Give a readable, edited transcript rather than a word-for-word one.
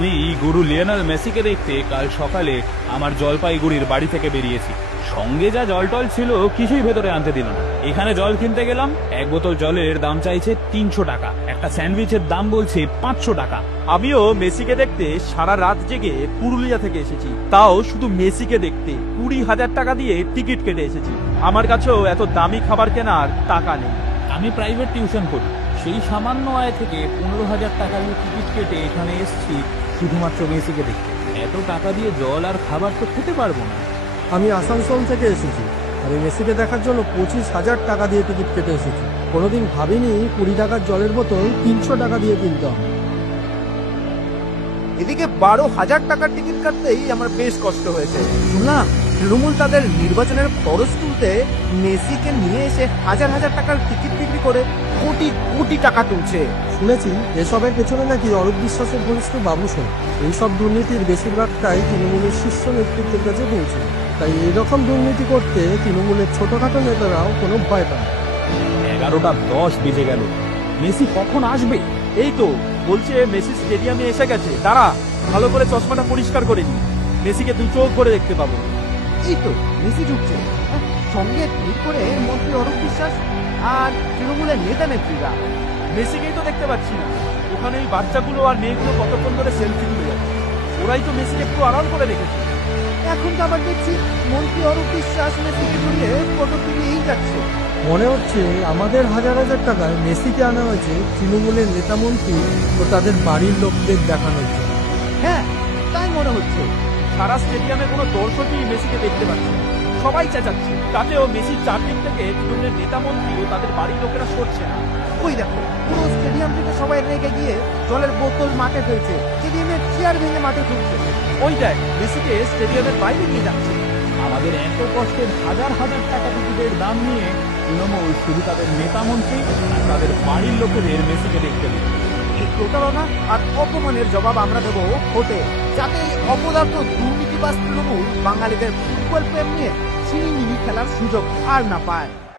আমি গুরু লিওনেল মেসিকে দেখতে কাল সকালে আমার জলপাইগুড়ির বাড়ি থেকে বেরিয়েছি। সঙ্গে যা জল টল ছিল কিছুই ভেতরে আনতে দিল না। এখানে জল কিনতে গেলাম, এক বোতল জলের দাম চাইছে 300 টাকা, একটা স্যান্ডউইচের দাম বলছে 500 টাকা। আমিও মেসিকে দেখতে সারা রাত জেগে পুরুলিয়া থেকে এসেছি, তাও শুধু মেসিকে দেখতে 20,000 টাকা দিয়ে টিকিট কেটে এসেছি। আমার কাছেও এত দামি খাবার কেনার টাকা নেই। আমি প্রাইভেট টিউশন করি, সেই সামান্য আয় থেকে 15,000 টাকা দিয়ে টিকিট কেটে এখানে এসেছি শুধুমাত্র মেসিকে দেখতে। এত টাকা দিয়ে জল আর খাবার তো খেতে পারবো না। আমি আসানসোল থেকে এসেছি, আমি মেসিকে দেখার জন্য 25,000 টাকা দিয়ে টিকিট কেটে এসেছি। কোনোদিন ভাবিনি 20 টাকার জলের বোতল 300 টাকা দিয়ে কিনতে হবে। এদিকে 12,000 টাকার টিকিট কাটতেই আমার বেশ কষ্ট হয়েছে। শুনলাম তৃণমূল তাদের নির্বাচনের খরচ তুলতে মেসিকে নিয়ে এসে হাজার হাজার টাকার টিকিট বিক্রি করে কোটি কোটি টাকা তুলছে। শুনেছি এসবের পেছনে নাকি অরূপ বিশ্বাসের ঘনিষ্ঠ বাবুসোনা। এইসব দুর্নীতির বেশিরভাগটাই তৃণমূলের শীর্ষ নেতৃত্বের কাছে পৌঁছে। তাই এরকম দুর্নীতি করতে তৃণমূলের ছোটখাটো নেতারাও কোনো ভয় পায় না। 11টা 10 বেজে গেল, মেসি কখন আসবে? এই তো বলছে মেসি স্টেডিয়ামে এসে গেছে, দাঁড়া ভালো করে চশমাটা পরিষ্কার করে নি, মেসিকে দু চোখ করে দেখতে পাবো। এই তো মেসি ঢুকছে, সঙ্গে টুইট করে মন্ত্রী অরূপ বিশ্বাস আর তৃণমূলের নেতা নেত্রীরা। মেসিকেই তো দেখতে পাচ্ছি না, ওখানে এই বাচ্চাগুলো আর মেয়েগুলো কতক্ষণ ধরে সেলফি তুলে যাচ্ছে, ওরাই তো মেসিকে একটু আড়াল করে রেখেছে। এখন তো আবার দেখছি মন্ত্রী অরূপ বিশ্বাস মেসিকে ধরিয়ে ফটো তুলেই যাচ্ছে। মনে হচ্ছে আমাদের হাজার হাজার টাকায় মেসিকে আনা হয়েছে তৃণমূলের নেতামন্ত্রী ও তাদের বাড়ির লোকদের দেখানোর জন্য। হ্যাঁ তাই মনে হচ্ছে। সারা স্টেডিয়ামে কোনো দর্শকই মেসিকে দেখতে পাচ্ছে না, সবাই চেঁচাচ্ছে, তাতেও মেসির চারদিক থেকে তৃণমূলের নেতা মন্ত্রী ও তাদের বাড়ির লোকেরা সরছে না। ওই দেখো পুরো স্টেডিয়াম থেকে সবাই রেগে গিয়ে জলের বোতল মাঠে ফেলছে, স্টেডিয়ামের চেয়ার ভেঙে মাঠে ঢুকছে। ওই দেখ মেসিকে স্টেডিয়ামের বাইরে নিয়ে যাচ্ছে। আমাদের এত কষ্টের হাজার হাজার টাকা টিকিটের দাম নিয়ে তৃণমূল শুধু তাদের নেতা মন্ত্রী আর তাদের বাড়ির লোকেদের মেসিকে দেখতে দিল। এই প্রতারণা আর অপমানের জবাব আমরা দেবো ভোটে, যাতে এই অপদার্থ দুর্নীতিবাজ তৃণমূল বাঙালিদের ফুটবল প্রেম নিয়ে ছিনিমিনি খেলার সুযোগ আর না পায়।